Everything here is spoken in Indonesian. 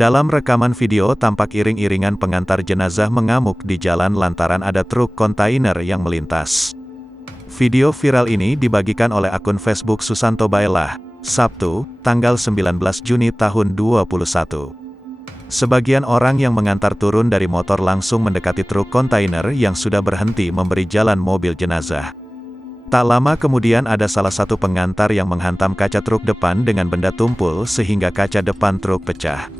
Dalam rekaman video tampak iring-iringan pengantar jenazah mengamuk di jalan lantaran ada truk kontainer yang melintas. Video viral ini dibagikan oleh akun Facebook Susanto Baelah, Sabtu, tanggal 19 Juni tahun 2021. Sebagian orang yang mengantar turun dari motor langsung mendekati truk kontainer yang sudah berhenti memberi jalan mobil jenazah. Tak lama kemudian ada salah satu pengantar yang menghantam kaca truk depan dengan benda tumpul sehingga kaca depan truk pecah.